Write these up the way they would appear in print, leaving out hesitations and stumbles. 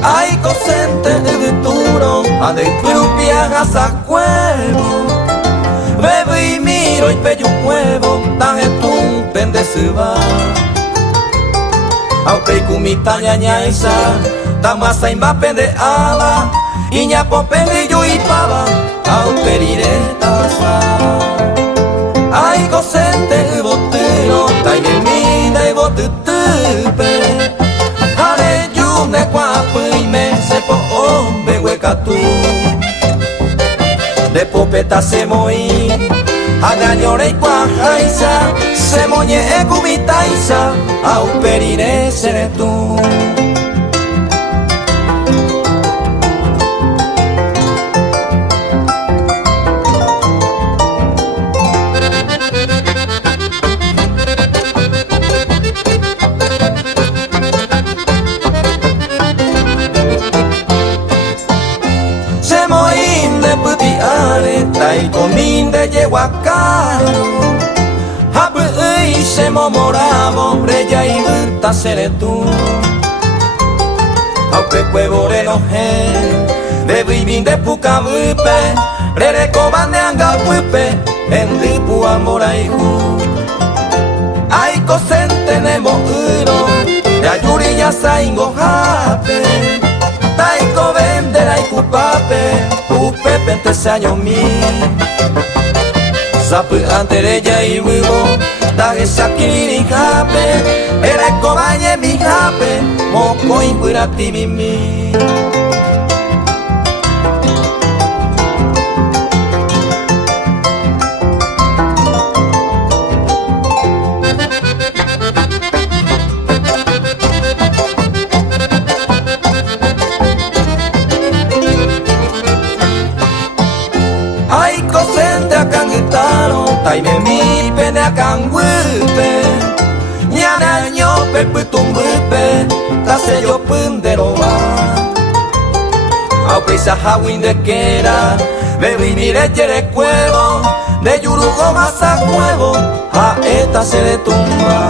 Ai kosente evituro ade klupia hasa cuevo bebo y miro y pello huevo tan estupende se va au pei kumita ñañaisa tamasa imba pende ala iña popende yo y pava au perireta sa ai kosente evoturo tai mina y botutupe ale yune kwapu sepo ombe huecatú de popeta se moí agañore y cuajaisa se moñe ecubitaisa au perire seré tú. Tai comin de yehuacaro hapu ui se momoramo breya y vuelta seré tú aupe cuevo renoje bebo y vin de puca vupe rere coban de anga vupe en dipu amora y ju ai cosente nemo uro de ayuriña saingo jape taiko vendera y cupape upe pentese año mi sapu antereya y vivo daje sakiri jape ere kobañe mi jape moko impurati mimi. Ai kosente akan gitaro tai me mi pene akan wupe ñana ñope putum wupe kase yo pundero va au pisa hawin de kera me vivire chere cuevo de yurugo masa cuevo a esta se le tumba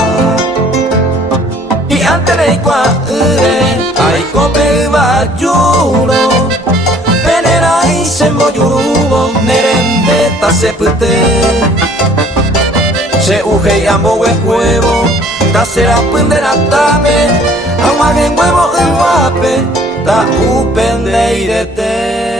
y antes de igual ai cope va yuro y se moyurubo nerembeta se pute se uje y ambo huevo ta será pundera tape aguaje huevo en guape ta upende irete.